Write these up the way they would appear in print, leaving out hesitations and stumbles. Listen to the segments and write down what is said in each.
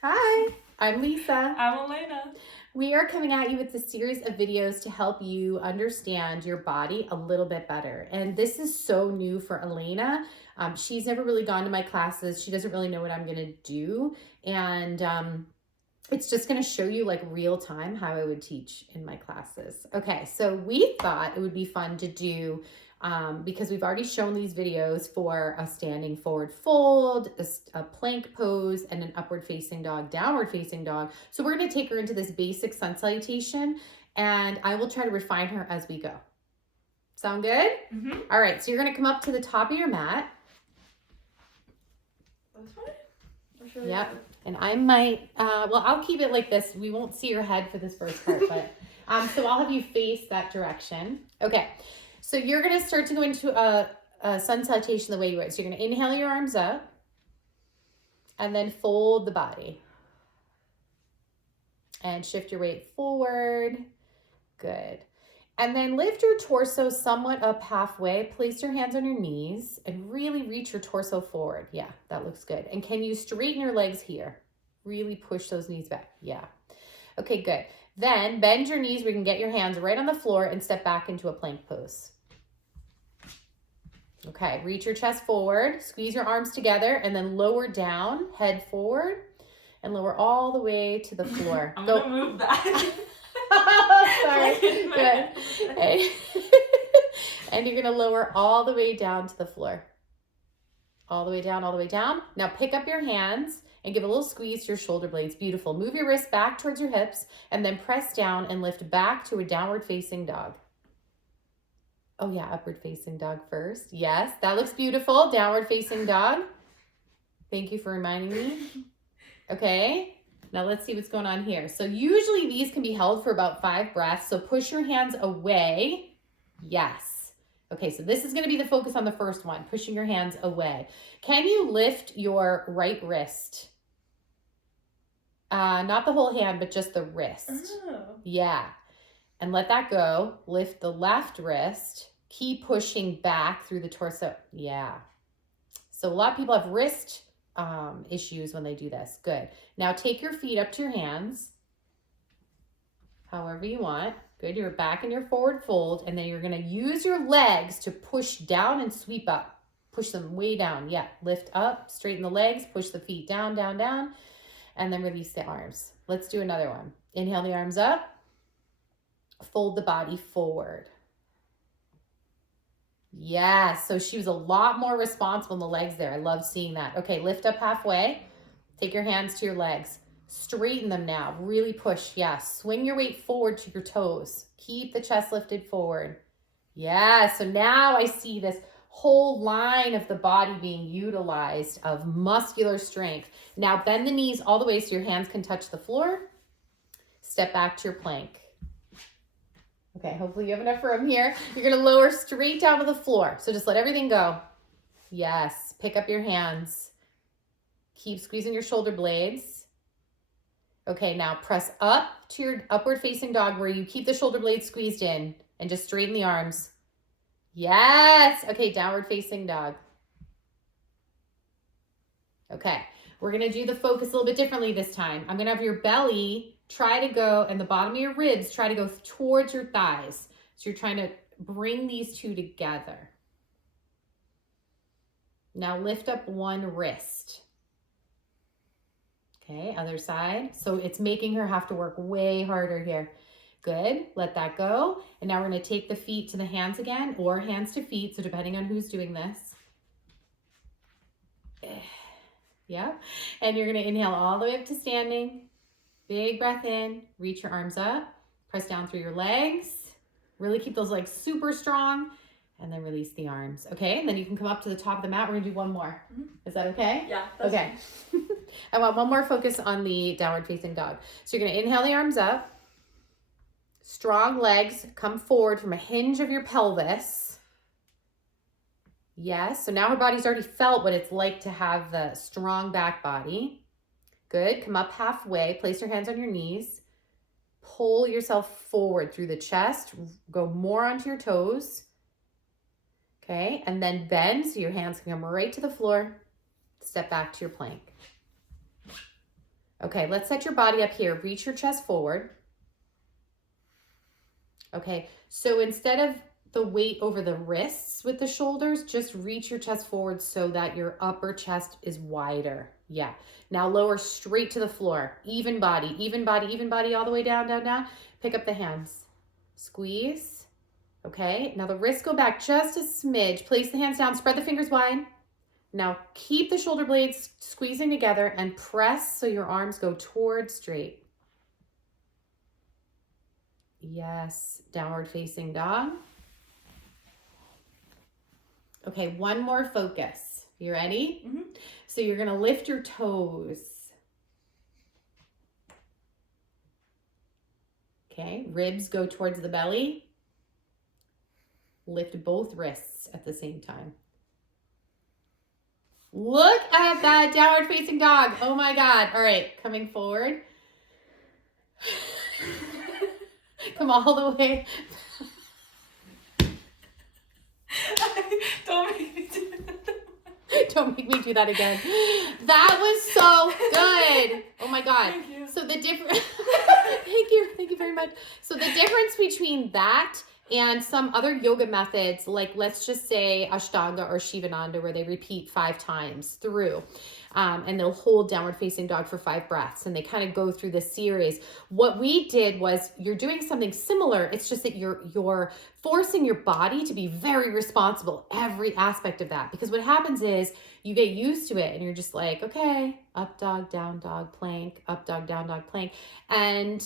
Hi, I'm Lisa. I'm Elena. We are coming at you with a series of videos to help you understand your body a little bit better. And this is so new for Elena. She's never really gone to my classes. She doesn't really know what I'm going to do. And it's just going to show you like real time how I would teach in my classes. Okay, so we thought it would be fun to do because we've already shown these videos for a standing forward fold, a plank pose, and an upward facing dog, downward facing dog. So we're going to take her into this basic sun salutation, and I will try to refine her as we go. Sound good? Mm-hmm. All right, so you're going to come up to the top of your mat. This way? Yep. And I might, well, I'll keep it like this. We won't see your head for this first part, but so I'll have you face that direction. Okay. So you're going to start to go into a sun salutation the way you would. So you're going to inhale your arms up and then fold the body and shift your weight forward. Good. And then lift your torso somewhat up halfway. Place your hands on your knees and really reach your torso forward. Yeah, that looks good. And can you straighten your legs here? Really push those knees back. Yeah. Okay, good. Then bend your knees where you can get your hands right on the floor and step back into a plank pose. Okay, reach your chest forward, squeeze your arms together, and then lower down, head forward, and lower all the way to the floor. I'm gonna move back. Sorry. Good. And you're gonna lower all the way down to the floor. All the way down, all the way down. Now pick up your hands and give a little squeeze to your shoulder blades. Beautiful. Move your wrists back towards your hips and then press down and lift back to a downward facing dog. Oh yeah, upward facing dog first. Yes, that looks beautiful. Downward facing dog. Thank you for reminding me. Okay, now let's see what's going on here. So usually these can be held for about 5 breaths. So push your hands away. Yes. Okay, so this is going to be the focus on the first one, pushing your hands away. Can you lift your right wrist? Not the whole hand, but just the wrist. Oh. Yeah. And let that go. Lift the left wrist. Keep pushing back through the torso. Yeah. So a lot of people have wrist issues when they do this. Good. Now take your feet up to your hands. However you want. Good. You're back in your forward fold. And then you're going to use your legs to push down and sweep up. Push them way down. Yeah. Lift up. Straighten the legs. Push the feet down, down, down. And then release the arms. Let's do another one. Inhale the arms up. Fold the body forward. Yes, so she was a lot more responsible in the legs there. I love seeing that. Okay, lift up halfway. Take your hands to your legs. Straighten them now. Really push. Yeah, swing your weight forward to your toes. Keep the chest lifted forward. Yeah, so now I see this whole line of the body being utilized of muscular strength. Now bend the knees all the way so your hands can touch the floor. Step back to your plank. Okay, hopefully you have enough room here. You're going to lower straight down to the floor. So just let everything go. Yes, pick up your hands. Keep squeezing your shoulder blades. Okay, now press up to your upward facing dog where you keep the shoulder blades squeezed in and just straighten the arms. Yes. Okay, downward facing dog. Okay, we're going to do the focus a little bit differently this time. I'm going to have your belly try to go, and the bottom of your ribs try to go towards your thighs. So you're trying to bring these two together. Now lift up one wrist. Okay, other side. So it's making her have to work way harder here. Good, let that go. And now we're gonna take the feet to the hands again, or hands to feet, so depending on who's doing this. Yeah, and you're gonna inhale all the way up to standing. Big breath in, reach your arms up, press down through your legs. Really keep those legs super strong, and then release the arms. Okay, and then you can come up to the top of the mat. We're gonna do one more. Is that okay? Yeah. Okay. I want one more focus on the downward facing dog. So you're gonna inhale the arms up. Strong legs come forward from a hinge of your pelvis. Yes, so now her body's already felt what it's like to have the strong back body. Good, come up halfway, place your hands on your knees. Pull yourself forward through the chest, go more onto your toes. Okay, and then bend so your hands can come right to the floor. Step back to your plank. Okay, let's set your body up here. Reach your chest forward. Okay, so instead of the weight over the wrists with the shoulders, just reach your chest forward so that your upper chest is wider. Yeah. Now lower straight to the floor. Even body, even body, even body, all the way down, down, down. Pick up the hands. Squeeze. Okay, now the wrists go back just a smidge. Place the hands down, spread the fingers wide. Now keep the shoulder blades squeezing together and press so your arms go towards straight. Yes, downward facing dog. Okay, one more focus. You ready? Mm-hmm. So you're going to lift your toes. Okay, ribs go towards the belly. Lift both wrists at the same time. Look at that downward facing dog. Oh my God. All right, coming forward. Come all the way. Don't make me do that. Don't make me do that again. That was so good. Oh my God. Thank you. So the difference, thank you very much. So the difference between that and some other yoga methods, like let's just say Ashtanga or Shivananda, where they repeat 5 times through, and they'll hold downward facing dog for 5 breaths, and they kind of go through this series. What we did was you're doing something similar. It's just that you're forcing your body to be very responsible, every aspect of that, because what happens is you get used to it and you're just like, okay, up dog, down dog, plank, up dog, down dog, plank. And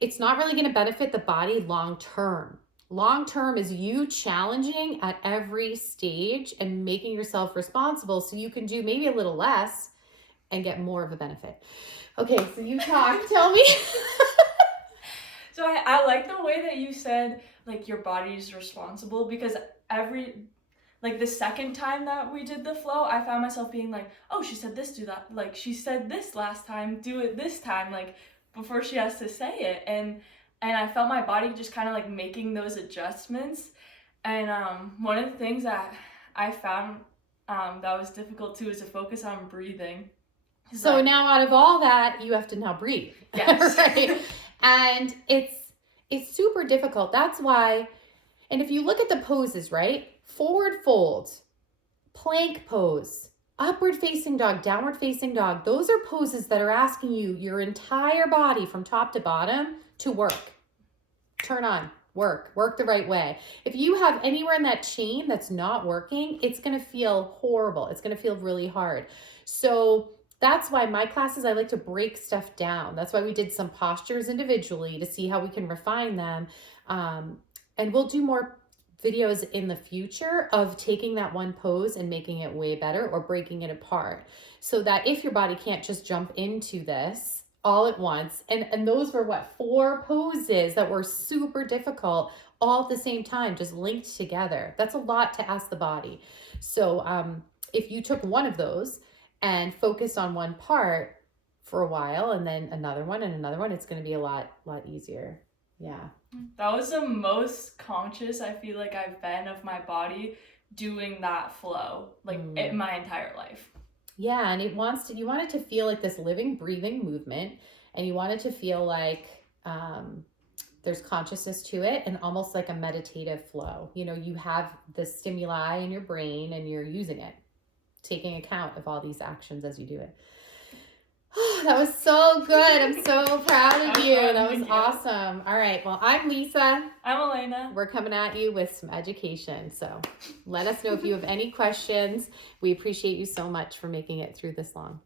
it's not really going to benefit the body long term. Long term is you challenging at every stage and making yourself responsible so you can do maybe a little less and get more of a benefit. Okay, so you talk. Tell me. So I like the way that you said, like, your body is responsible, because the second time that we did the flow, I found myself being like, oh, she said this, do that. Like, she said this last time, do it this time, like, before she has to say it. And I felt my body just kind of like making those adjustments. And one of the things that I found that was difficult too is to focus on breathing. So now out of all that, you have to now breathe. Yes. Right? And it's super difficult. That's why, and if you look at the poses, right? Forward fold, plank pose, upward facing dog, downward facing dog. Those are poses that are asking you, your entire body from top to bottom, to work. Turn on, work the right way. If you have anywhere in that chain that's not working, it's going to feel horrible. It's going to feel really hard. So that's why my classes, I like to break stuff down. That's why we did some postures individually to see how we can refine them. And we'll do more videos in the future of taking that one pose and making it way better, or breaking it apart, so that if your body can't just jump into this all at once, and those were 4 poses that were super difficult all at the same time, just linked together. That's a lot to ask the body. So if you took one of those and focused on one part for a while, and then another one and another one, it's going to be a lot easier. Yeah. That was the most conscious I feel like I've been of my body doing that flow, like in my entire life. Yeah, and you want it to feel like this living, breathing movement, and you want it to feel like there's consciousness to it, and almost like a meditative flow. You know, you have the stimuli in your brain and you're using it, taking account of all these actions as you do it. Oh, that was so good. I'm so proud of you. That was awesome. All right. Well, I'm Lisa. I'm Elena. We're coming at you with some education. So let us know if you have any questions. We appreciate you so much for making it through this long.